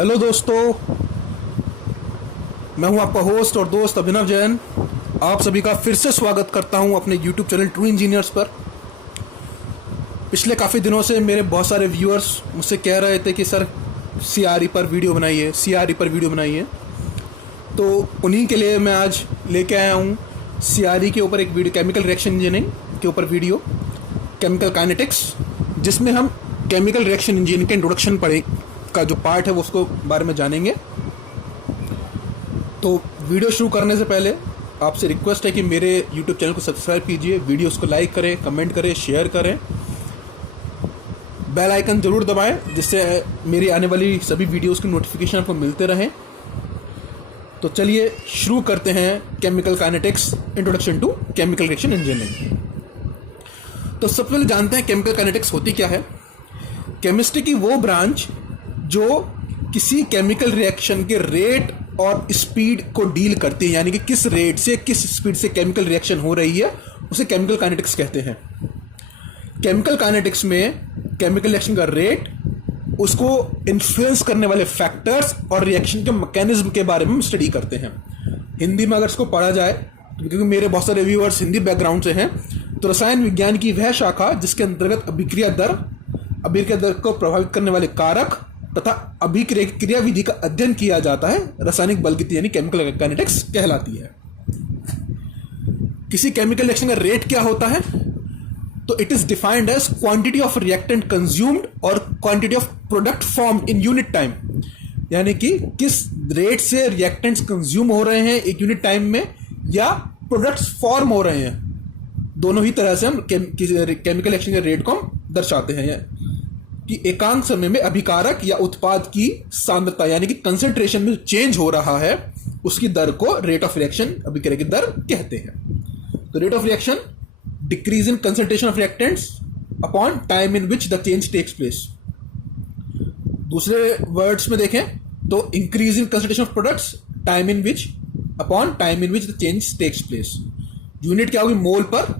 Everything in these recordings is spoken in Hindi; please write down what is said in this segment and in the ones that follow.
हेलो दोस्तों, मैं हूं आपका होस्ट और दोस्त अभिनव जैन। आप सभी का फिर से स्वागत करता हूं अपने यूट्यूब चैनल ट्रू इंजीनियर्स पर। पिछले काफ़ी दिनों से मेरे बहुत सारे व्यूअर्स मुझसे कह रहे थे कि सर सीआरई पर वीडियो बनाइए। तो उन्हीं के लिए मैं आज लेके आया हूं सीआरई के ऊपर एक वीडियो, केमिकल रिएक्शन इंजीनियरिंग के ऊपर वीडियो, केमिकल काइनेटिक्स, जिसमें हम केमिकल रिएक्शन इंजीनियरिंग के इंट्रोडक्शन का जो पार्ट है वो उसको बारे में जानेंगे। तो वीडियो शुरू करने से पहले आपसे रिक्वेस्ट है कि मेरे यूट्यूब चैनल को सब्सक्राइब कीजिए, वीडियोस को लाइक करें, कमेंट करें, शेयर करें, बेल आइकन जरूर दबाएं जिससे मेरी आने वाली सभी वीडियोस की नोटिफिकेशन आपको मिलते रहें। तो चलिए शुरू करते हैं chemical kinetics, introduction to chemical reaction engineering. तो सबसे पहले जानते हैं केमिकल काइनेटिक्स होती क्या है। केमिस्ट्री की वो ब्रांच जो किसी केमिकल रिएक्शन के रेट और स्पीड को डील करती है, यानी कि किस रेट से किस स्पीड से केमिकल रिएक्शन हो रही है, उसे केमिकल काइनेटिक्स कहते हैं। केमिकल काइनेटिक्स में केमिकल रिएक्शन का रेट, उसको इन्फ्लुएंस करने वाले फैक्टर्स और रिएक्शन के मैकेनिज्म के बारे में हम स्टडी करते हैं। हिंदी में अगर इसको पढ़ा जाए, क्योंकि मेरे बहुत सारे व्यूअर्स हिंदी बैकग्राउंड से हैं, तो रसायन विज्ञान की वह शाखा जिसके अंतर्गत अभिक्रिया दर को प्रभावित करने वाले कारक तथा अभिक्रिया विधि का अध्ययन किया जाता है, रासायनिक बलगति यानी केमिकल काइनेटिक्स कहलाती है। किसी केमिकल रिएक्शन का रेट क्या होता है? तो it is defined as quantity of reactant consumed और quantity of product formed in unit time, यानी कि किस रेट से रिएक्टेंट्स कंज्यूम हो रहे हैं एक यूनिट टाइम में, या प्रोडक्ट्स फॉर्म हो रहे हैं। दोनों ही तरह से हम केमिकल रिएक्शन के रेट को हम दर्शाते हैं कि एकांक समय में अभिकारक या उत्पाद की सांद्रता यानी कि कंसंट्रेशन में चेंज हो रहा है, उसकी दर को रेट ऑफ रिएक्शन, अभिक्रिया की दर कहते हैं। तो rate of reaction decrease in concentration of reactants upon time in which the change takes place. दूसरे वर्ड्स में देखें तो increase in concentration of products time in which upon time in which the change takes place. Unit क्या होगी? Mole per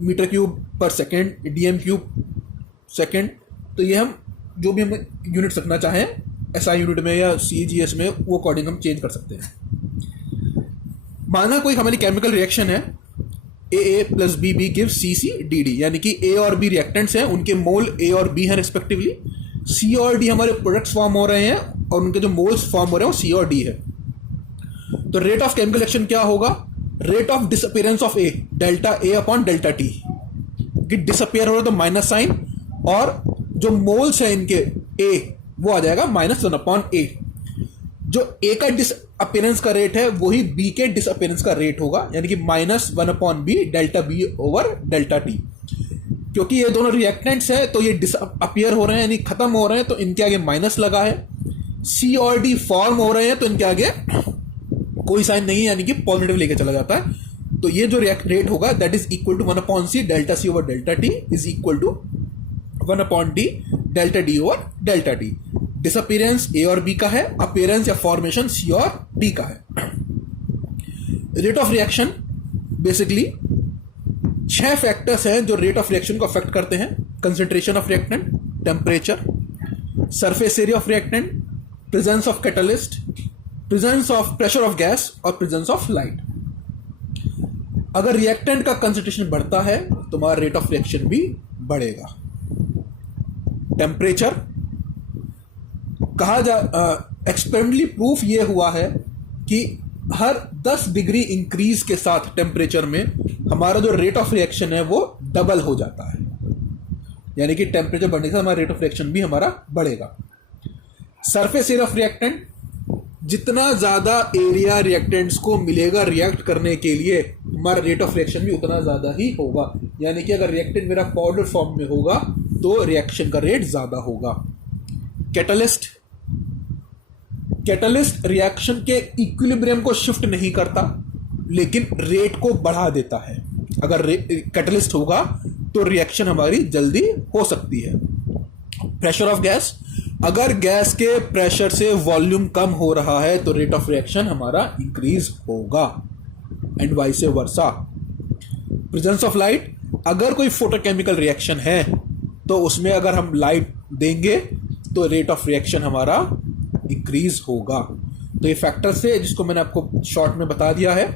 metre cube per second, dm cube second. तो ये हम जो भी हम यूनिट रखना चाहें एसआई यूनिट में या सीजीएस में, वो अकॉर्डिंग हम चेंज कर सकते हैं। माना कोई हमारी केमिकल रिएक्शन है, ए प्लस बी गिव सी, यानी कि ए और बी रिएक्टेंट्स हैं, उनके मोल ए और बी हैं रिस्पेक्टिवली। सी और डी हमारे प्रोडक्ट्स फॉर्म हो रहे हैं और उनके जो मोल्स फॉर्म हो रहे हैं वो सी और डी है। तो रेट ऑफ केमिकल रिएक्शन क्या होगा? Rate of disappearance of A, delta A upon delta T. Disappear हो रहा है तो माइनस साइन, और जो मोल्स है इनके ए, वो आ जाएगा -1 अपॉन ए। जो ए का डिसअपियरेंस का रेट है वही बी के डिसअपियरेंस का रेट होगा, यानी कि -1 upon B, delta B over delta T. क्योंकि ये दोनों रिएक्टेंट्स हैं तो ये डिसअपियर हो रहे हैं यानी खत्म हो रहे हैं, तो इनके आगे माइनस लगा है। सी और डी फॉर्म हो रहे हैं तो इनके आगे कोई साइन नहीं है, यानी कि पॉजिटिव लेके चला जाता है। तो ये जो रेट होगा that is equal to 1 upon C delta C over delta T is equal to 1 upon D delta D over delta T. Disappearance A और बी का है, अपीयरेंस या फॉर्मेशन सी और डी का है। Rate of reaction basically 6 factors हैं जो रेट ऑफ रिएक्शन को अफेक्ट करते हैं। Concentration of reactant, temperature, surface area of reactant, presence of catalyst, presence of pressure of gas और प्रेजेंस ऑफ लाइट। अगर रिएक्टेंट का कंसेंट्रेशन बढ़ता है तो तुम्हारा रेट ऑफ रिएक्शन भी बढ़ेगा। टेम्परेचर एक्सपेरिमेंटली प्रूफ ये हुआ है कि हर 10 डिग्री इंक्रीज के साथ टेम्परेचर में हमारा जो रेट ऑफ रिएक्शन है वो डबल हो जाता है, यानी कि टेम्परेचर बढ़ने से हमारा रेट ऑफ रिएक्शन भी हमारा बढ़ेगा। सरफेस एरिया ऑफ रिएक्टेंट, जितना ज्यादा एरिया रिएक्टेंट्स को मिलेगा रिएक्ट करने के लिए, हमारा रेट ऑफ रिएक्शन भी उतना ज्यादा ही होगा। यानी कि अगर रिएक्टेंट मेरा पाउडर फॉर्म में होगा तो रिएक्शन का रेट ज्यादा होगा। कैटलिस्ट रिएक्शन के इक्विलिब्रियम को शिफ्ट नहीं करता लेकिन रेट को बढ़ा देता है। अगर कैटलिस्ट होगा तो रिएक्शन हमारी जल्दी हो सकती है। प्रेशर ऑफ गैस, अगर गैस के प्रेशर से वॉल्यूम कम हो रहा है तो रेट ऑफ रिएक्शन हमारा इंक्रीज होगा, and vice versa. Presence of light, अगर कोई फोटोकेमिकल रिएक्शन है तो उसमें अगर हम लाइट देंगे तो रेट ऑफ रिएक्शन हमारा इंक्रीज होगा। तो ये फैक्टर्स है जिसको मैंने आपको शॉर्ट में बता दिया है।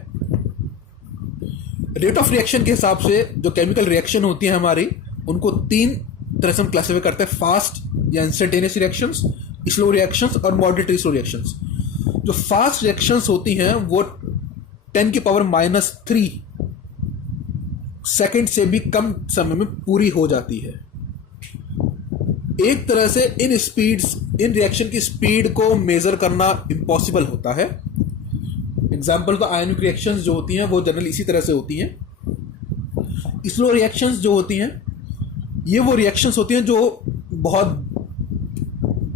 रेट ऑफ रिएक्शन के हिसाब से जो केमिकल रिएक्शन होती है हमारी, उनको 3 तरह से हम क्लासिफाई करते हैं: फास्ट या इंस्टेंटेनियस रिएक्शंस, स्लो रिएक्शंस और मॉडरेटली स्लो रिएक्शंस। जो फास्ट रिएक्शंस होती हैं वो 10⁻³ सेकंड से भी कम समय में पूरी हो जाती है। एक तरह से इन रिएक्शन की स्पीड को मेजर करना इम्पॉसिबल होता है। एग्जाम्पल तो आयनिक रिएक्शंस जो होती हैं वो जनरली इसी तरह से होती हैं। स्लो रिएक्शंस जो होती हैं ये वो रिएक्शंस होती हैं जो बहुत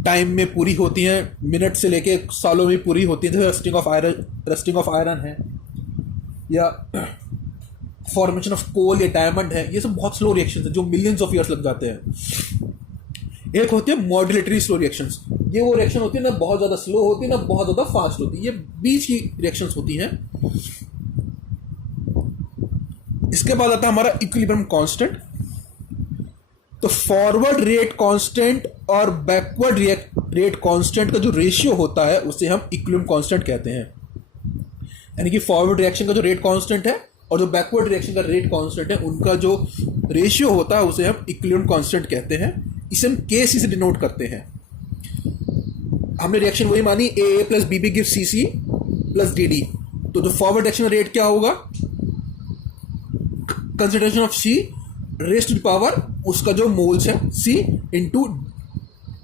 टाइम में पूरी होती हैं, मिनट से लेके सालों में पूरी होती हैं। जैसे रस्टिंग ऑफ आयरन है या फॉर्मेशन ऑफ कोल या डायमंड है, ये सब बहुत स्लो रिएक्शंस हैं जो मिलियंस ऑफ ईयर्स लग जाते हैं। एक होती है मॉड्यूलेटरी स्लो रिएक्शंस। ये वो रिएक्शन होती है ना बहुत ज़्यादा स्लो होती है ना बहुत ज़्यादा फास्ट होती है, ये बीच की रिएक्शंस होती हैं। इसके बाद आता है हमारा इक्विलिब्रियम कांस्टेंट। तो फॉरवर्ड रेट कांस्टेंट और बैकवर्ड रेट कांस्टेंट का जो रेशियो होता है उसे हम इक्विलिब्रियम कांस्टेंट कहते हैं। यानी कि फॉरवर्ड रिएक्शन का जो रेट कांस्टेंट है और जो बैकवर्ड रिएक्शन का रेट कांस्टेंट है, उनका जो रेशियो होता है उसे हम इक्विलिब्रियम कांस्टेंट कहते हैं। इसे हम Kc से डिनोट करते हैं। हमने रिएक्शन वही मानी, AA + BB gives CC + DD। तो जो फॉरवर्ड रिएक्शन रेट क्या होगा, concentration of C raise to the power उसका जो मोल्स है C into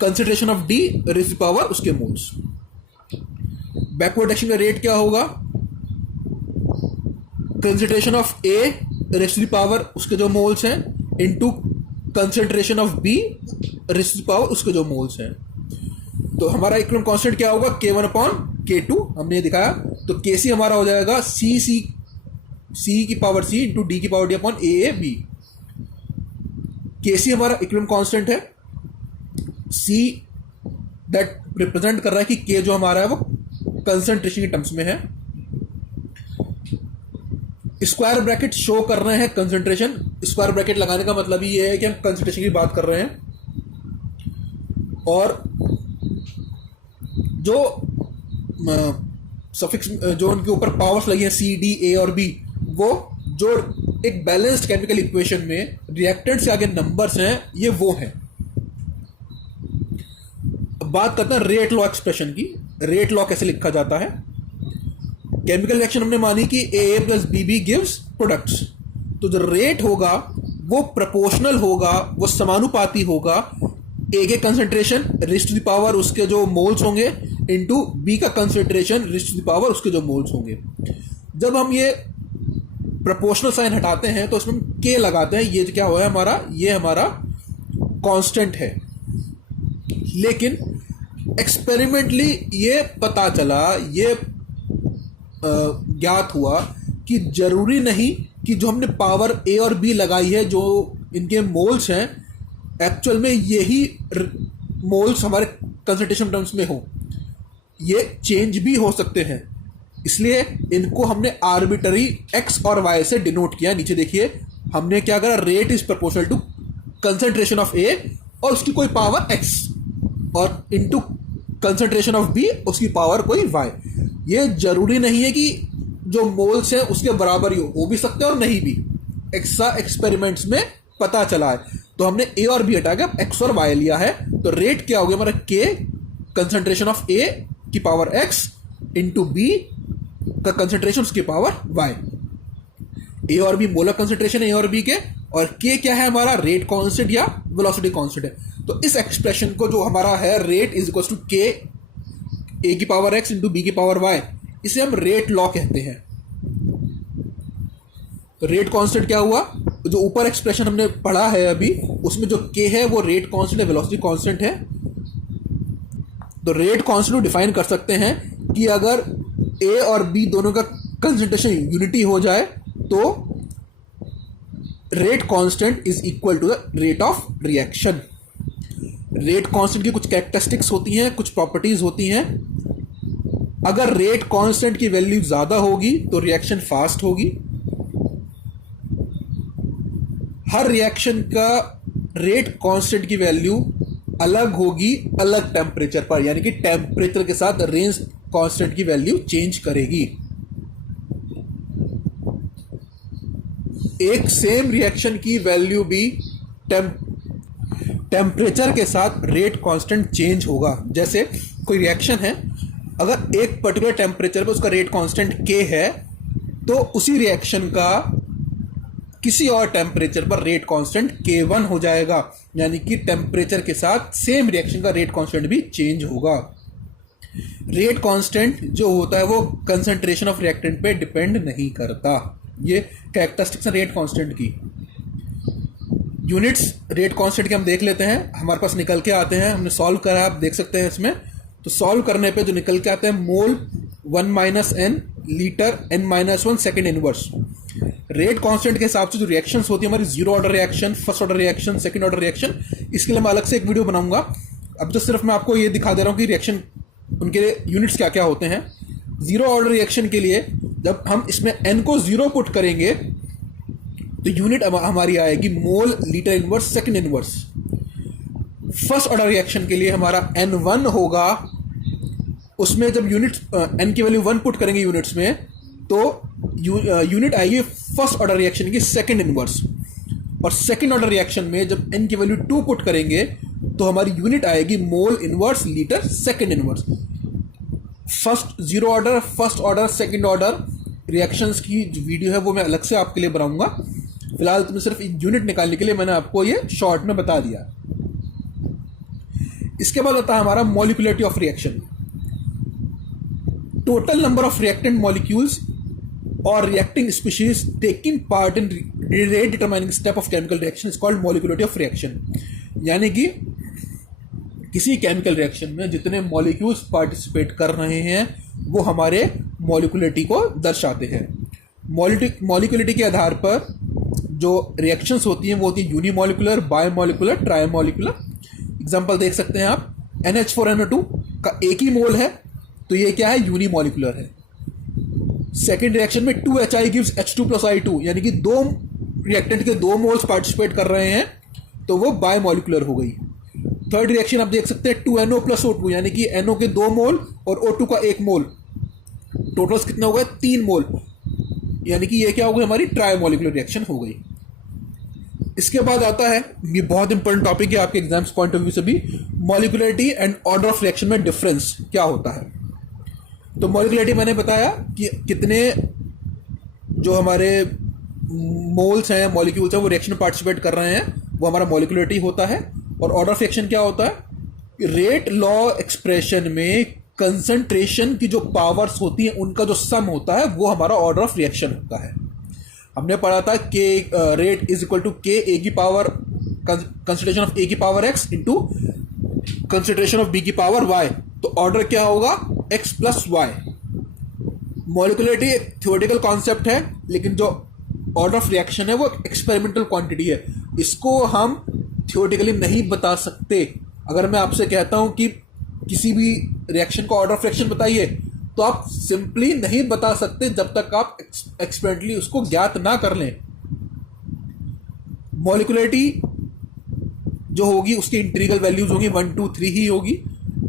concentration of D raise to the power उसके मोल्स। बैकवर्ड रिएक्शन का रेट क्या होगा, concentration of A raise to the power उसके जो मोल्स हैं into concentration of B raise to the power उसके जो मोल्स हैं। तो हमारा इक्विलिब्रियम कांस्टेंट क्या होगा, K1/K2 हमने ये दिखाया। तो Kc हमारा हो जाएगा C into D upon AAB। Kc हमारा इक्विलिब्रियम कांस्टेंट है। C दैट रिप्रेजेंट कर रहा है कि K जो हमारा है वो कंसंट्रेशन के टर्म्स में है। स्क्वायर ब्रैकेट शो कर रहे हैं कंसंट्रेशन। स्क्वायर ब्रैकेट लगाने का मतलब ये है कि हम कंसंट्रेशन की बात कर रहे हैं, और जो सफिक्स जो उनके ऊपर पावर्स लगी हैं C, D, A और B, वो जो एक बैलेंस्ड केमिकल इक्वेशन में रिएक्टेंट से आगे नंबर्स हैं, ये वो हैं। अब बात करते हैं रेट लॉ एक्सप्रेशन की। रेट लॉ कैसे लिखा जाता है। केमिकल रिएक्शन हमने मानी कि AA + BB गिव्स प्रोडक्ट्स। तो जो रेट होगा वो प्रोपोर्शनल होगा, वो समानुपाती होगा A के concentration raise to the power उसके जो मोल्स होंगे इंटू B का concentration raise to the power उसके जो मोल्स होंगे। जब हम ये प्रोपोर्शनल साइन हटाते हैं तो इसमें हम K लगाते हैं। ये क्या हुआ है हमारा, ये हमारा कांस्टेंट है। लेकिन एक्सपेरिमेंटली ये पता चला, ये ज्ञात हुआ कि जरूरी नहीं कि जो हमने पावर A और B लगाई है, जो इनके मोल्स हैं, एक्चुअल में यही मोल्स हमारे कंसंट्रेशन टर्म्स में हो। ये चेंज भी हो सकते हैं, इसलिए इनको हमने आर्बिटरी X और Y से डिनोट किया। नीचे देखिए हमने क्या करा, rate is proportional to concentration of A और उसकी कोई पावर X और इनटू कंसंट्रेशन ऑफ B उसकी पावर कोई Y। ये जरूरी नहीं है कि जो मोल्स हैं उसके बराबर ही हो भी सकते हैं और नहीं भी। एक्स्ट्रा एक्सपेरिमेंट्स में पता चला है। तो हमने A और B हटा के अब X और Y लिया है। तो रेट क्या हो गया हमारा, K कंसंट्रेशन ऑफ A की पावर X इंटू B का कंसंट्रेशन उसकी पावर Y। A और B मोलर कंसंट्रेशन A और B के, और K क्या है हमारा, रेट कांस्टेंट या वेलोसिटी कांस्टेंट है। तो इस एक्सप्रेशन को जो हमारा है rate is equal to K A की पावर X इंटू B की पावर Y, इसे हम रेट लॉ कहते हैं। तो रेट कांस्टेंट क्या हुआ, जो ऊपर एक्सप्रेशन हमने पढ़ा है अभी, उसमें जो K है वो रेट कांस्टेंट है, वेलोसिटी कांस्टेंट है। तो रेट कांस्टेंट को डिफाइन कर सकते हैं कि अगर A और B दोनों का कंसंट्रेशन यूनिटी हो जाए तो rate constant is equal to the rate of reaction. Rate constant की कुछ कैरेक्टरिस्टिक्स होती हैं, कुछ प्रॉपर्टीज होती हैं। अगर रेट कांस्टेंट की वैल्यू ज्यादा होगी तो रिएक्शन फास्ट होगी। हर रिएक्शन का रेट कांस्टेंट की वैल्यू अलग होगी अलग टेम्परेचर पर, यानी कि टेम्परेचर के साथ रेंज कांस्टेंट की वैल्यू चेंज करेगी। एक सेम रिएक्शन की वैल्यू भी टेम्परेचर के साथ रेट कांस्टेंट चेंज होगा। जैसे कोई रिएक्शन है, अगर एक पर्टिकुलर टेम्परेचर पर उसका रेट कांस्टेंट K है, तो उसी रिएक्शन का किसी और टेम्परेचर पर रेट कांस्टेंट K1 हो जाएगा, यानी कि टेम्परेचर के साथ सेम रिएक्शन का रेट कांस्टेंट भी चेंज होगा। रेट कांस्टेंट जो होता है वो कंसंट्रेशन ऑफ रिएक्टेंट पे डिपेंड नहीं करता। ये कैरेक्टरिस्टिक्स है रेट कांस्टेंट की। यूनिट्स रेट कांस्टेंट के हम देख लेते हैं, हमारे पास निकल के आते हैं, हमने सॉल्व करा, आप देख सकते हैं इसमें। तो सॉल्व करने पे जो निकल के आते हैं, मोल 1 - n litre n-1 second inverse. Rate constant के हिसाब से जो रिएक्शंस होती है हमारी, zero order reaction, first order reaction, second order reaction, इसके लिए मैं अलग से एक वीडियो बनाऊंगा। अब तो सिर्फ मैं आपको ये दिखा दे रहा हूँ कि रिएक्शन उनके यूनिट्स क्या क्या होते हैं। जीरो ऑर्डर रिएक्शन के लिए जब हम इसमें n को 0 पुट करेंगे तो यूनिट हमारी आएगी mole litre inverse second inverse. First order reaction के लिए हमारा n1 होगा, उसमें जब यूनिट n की वैल्यू 1 पुट करेंगे यूनिट्स में, तो यूनिट आएगी फर्स्ट ऑर्डर रिएक्शन की सेकंड इनवर्स। और सेकंड ऑर्डर रिएक्शन में जब n की वैल्यू 2 पुट करेंगे तो हमारी यूनिट आएगी mole inverse litre second inverse. First zero order, first order, second order reactions की जो वीडियो है वो मैं अलग से आपके लिए बनाऊंगा। फिलहाल तुम्हें सिर्फ यूनिट निकालने के लिए मैंने आपको ये शॉर्ट में बता दिया। इसके बाद आता है हमारा molecularity of reaction. Total number of reactant molecules और reacting species taking part in rate determining step of chemical reaction is called molecularity of reaction. यानी कि किसी केमिकल रिएक्शन में जितने मॉलिक्यूल्स पार्टिसिपेट कर रहे हैं वो हमारे मॉलिक्यूलरिटी को दर्शाते हैं। मॉलिक्यूलरिटी के आधार पर जो रिएक्शंस होती हैं वो होती है यूनिमॉलिक्यूलर, बायोमॉलिक्यूलर, ट्राइमॉलिक्यूलर। एग्जांपल देख सकते हैं आप, NH4NO2 का एक ही मोल है तो ये क्या है, यूनिमॉलिक्यूलर है। सेकेंड रिएक्शन में 2HI गिव्स H2+I2, यानी कि दो रिएक्टेंट के 2 मोल्स पार्टिसिपेट कर रहे हैं तो वो बायोमॉलिक्यूलर हो गई। थर्ड रिएक्शन आप देख सकते हैं 2NO+O2, यानी कि NO के 2 मोल और O2 का 1 मोल, टोटल्स कितना हो गया, 3 मोल, यानी कि ये क्या हो गई, हमारी ट्राइमॉलिक्यूलर रिएक्शन हो गई। इसके बाद आता है, ये बहुत इंपॉर्टेंट टॉपिक है आपके एग्जाम्स पॉइंट ऑफ व्यू से भी, molecularity and order of reaction में डिफरेंस क्या होता है। तो मॉलिक्यूलरिटी मैंने बताया कि कितने जो हमारे मोल्स हैं, मॉलिक्यूल्स हैं, वो रिएक्शन में पार्टिसिपेट कर रहे हैं, वो हमारा मॉलिक्यूलरिटी होता है। और ऑर्डर ऑफ रिएक्शन क्या होता है, रेट लॉ एक्सप्रेशन में कंसंट्रेशन की जो पावर्स होती हैं उनका जो सम होता है वो हमारा ऑर्डर ऑफ रिएक्शन होता है। हमने पढ़ा था कि rate is equal to K A की पावर कंसंट्रेशन ऑफ A की power X into concentration of B की पावर Y। तो ऑर्डर क्या होगा, X + Y। मॉलिक्यूलरिटी एक थ्योरेटिकल कॉन्सेप्ट है, लेकिन जो ऑर्डर ऑफ रिएक्शन है वो एक्सपेरिमेंटल क्वांटिटी है, इसको हम थ्योरेटिकली नहीं बता सकते। अगर मैं आपसे कहता हूं कि किसी भी रिएक्शन का ऑर्डर ऑफ रिएक्शन बताइए, तो आप सिंपली नहीं बता सकते जब तक आप एक्सपेरिमेंटली उसको ज्ञात ना कर लें। मॉलिक्यूलरिटी जो होगी उसकी इंटीग्रल वैल्यूज होगी 1 2 3 ही होगी,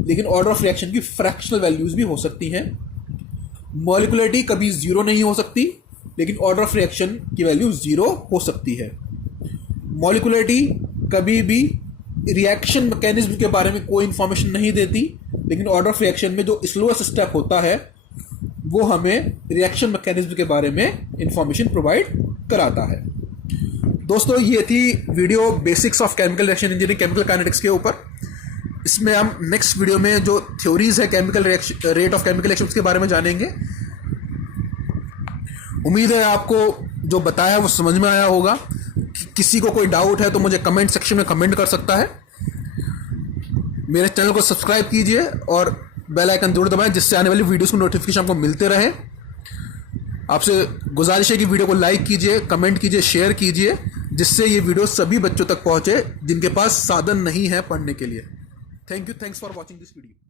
लेकिन ऑर्डर ऑफ रिएक्शन की फ्रैक्शनल वैल्यूज भी हो सकती हैं। मॉलिक्यूलरिटी कभी 0 नहीं हो सकती, लेकिन ऑर्डर ऑफ रिएक्शन की वैल्यू 0 हो सकती है। मॉलिक्यूलरिटी कभी भी रिएक्शन मैकेनिज्म के बारे में कोई इंफॉर्मेशन नहीं देती, लेकिन ऑर्डर ऑफ रिएक्शन में जो स्लोएस्ट स्टेप होता है वो हमें रिएक्शन मैकेनिज्म के बारे में इंफॉर्मेशन प्रोवाइड कराता है। दोस्तों, ये थी video basics of chemical reaction engineering, chemical kinetics के ऊपर। इसमें हम नेक्स्ट वीडियो में जो थ्योरीज है chemical reaction, rate of chemical reactions के बारे में जानेंगे। उम्मीद है आपको जो बताया वो समझ में आया होगा। किसी को कोई डाउट है तो मुझे कमेंट सेक्शन में कमेंट कर सकता है। मेरे चैनल को सब्सक्राइब कीजिए और बेल आइकन जरूर दबाएं, जिससे आने वाली वीडियोस को नोटिफिकेशन आपको मिलते रहे। आपसे गुजारिश है कि वीडियो को लाइक कीजिए, कमेंट कीजिए, शेयर कीजिए, जिससे ये वीडियो सभी बच्चों तक पहुंचे जिनके पास साधन नहीं है पढ़ने के लिए। Thank you, thanks for watching this video.